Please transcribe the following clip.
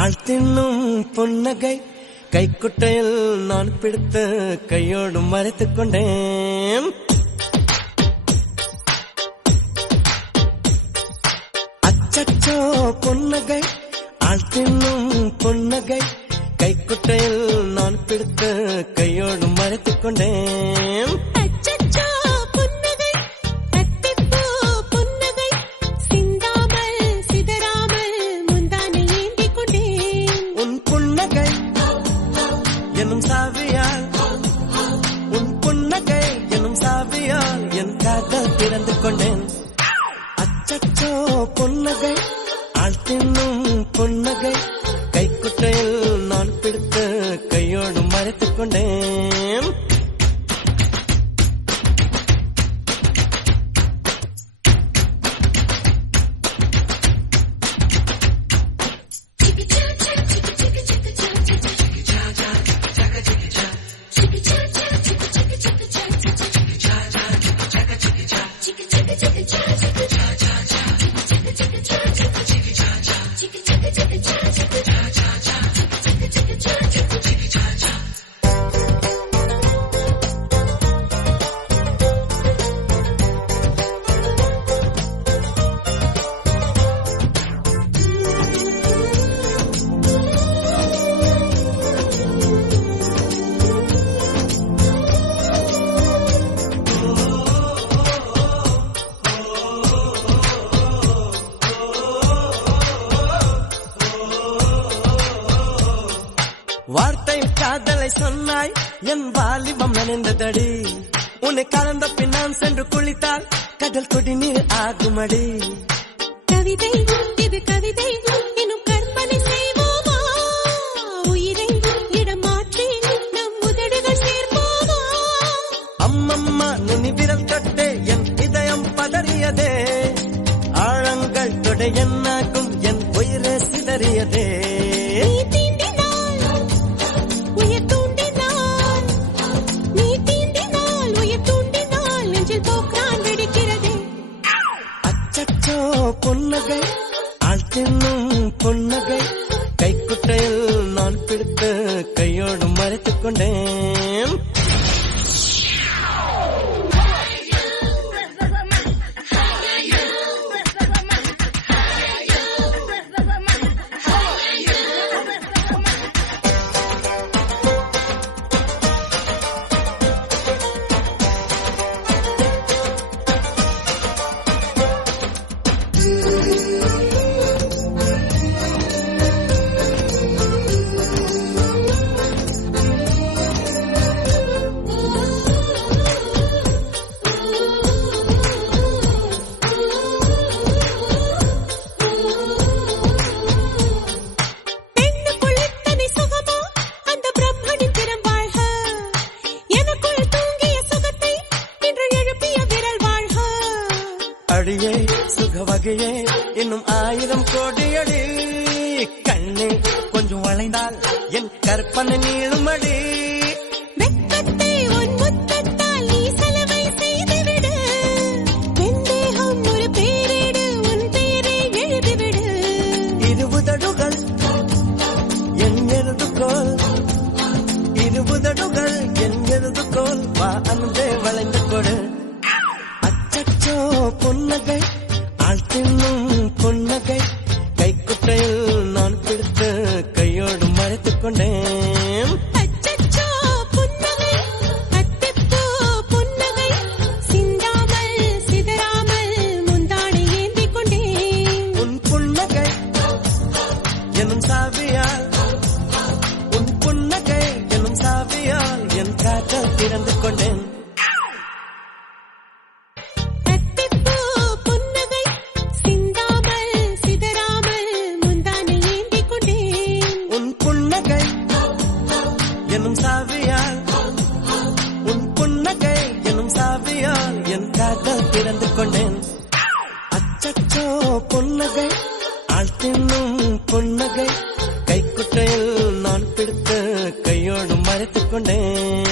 ஆழ்த்தின்னும் புன்னகை கைக்குட்டையில் நான் பிடித்து கையோடு மறைத்துக் கொண்டேன். அச்சச்சோ புன்னகை ஆழ்த்தின்னும் புன்னகை கைக்குட்டையில் நான் பிடித்து கையோடு மறைத்துக் கொண்டேன். எனும் சாவியால் உன் புன்னகை எனும் சாவியால் என் காதல் திறந்து கொண்டேன். அச்சச்சோ புன்னகை ஆழ்த்தின்னும் புன்னகை கைக்குட்டையில் நான் பிடித்து கையோடு மறைத்துக் கொண்டேன். வார்த்தை காதலை சொன்னாய் என் வாலிபம் நனைந்ததடி. உன்னை கலந்த பின் நான் சென்று குளித்தால் கடல் குடிநீர் ஆகுமடி. கவிதை இது கவிதை இன்னும் கற்பனை செய்வோமா? உயிரை இடம் மாற்றி நம் உதடுகள் சேர்ப்போமா? அம்மம்மா நுனி விரல் தொட்டே என் இதயம் பதறியதே. ஆழங்கள் தொடை என்னாகும் என் உயிரே சிதறியதே. புன்னகை ஆழ்த்தின்னும் புன்னகை கைக்குட்டையில் நான் பிடித்து கையோடு மறைத்துக் கொண்டேன். அடியே சுக வகையே இன்னும் 1000 கோடியடி. கண்ணே கொஞ்சம் வளைந்தால் என் கற்பனை நீளுமடி. வெட்கத்தை உன் முத்தத்தால் நீ செலவை செய்துவிடு. வெந்தேகம் ஒரு பேரிடு உன் பேரை எழுதிவிடு. இருபுதடுகள் என் எழுதுகோல் இருபுதடுகள் என் எழுதுகோல் வா அன்பே வளைந்து கொடு. அச்சச்சோ புன்னகை ஆழ்த்தின்னும் புன்னகை கைக்குட்டையில் நான் பிடித்து கையோடு மறைத்துக் கொண்டேன். அச்சச்சோ புன்னகை அத்திப்பூ புன்னகை சிந்தாமல் சிதறாமல் முந்தானை ஏந்திக் கொண்டேன். உன் புன்னகை எனும் சாவியால் உன் புன்னகை எனும் சாவியால் என் காதல் திறந்து கொண்டேன். எனும் சாவியால் உன் புன்னகை எனும் சாவியால் என் காதல் திறந்து கொண்டேன். அச்சச்சோ புன்னகை ஆழ்த்தின்னும் புன்னகை கைக்குட்டையில் நான் பிடித்து கையோடு மறைத்துக் கொண்டேன்.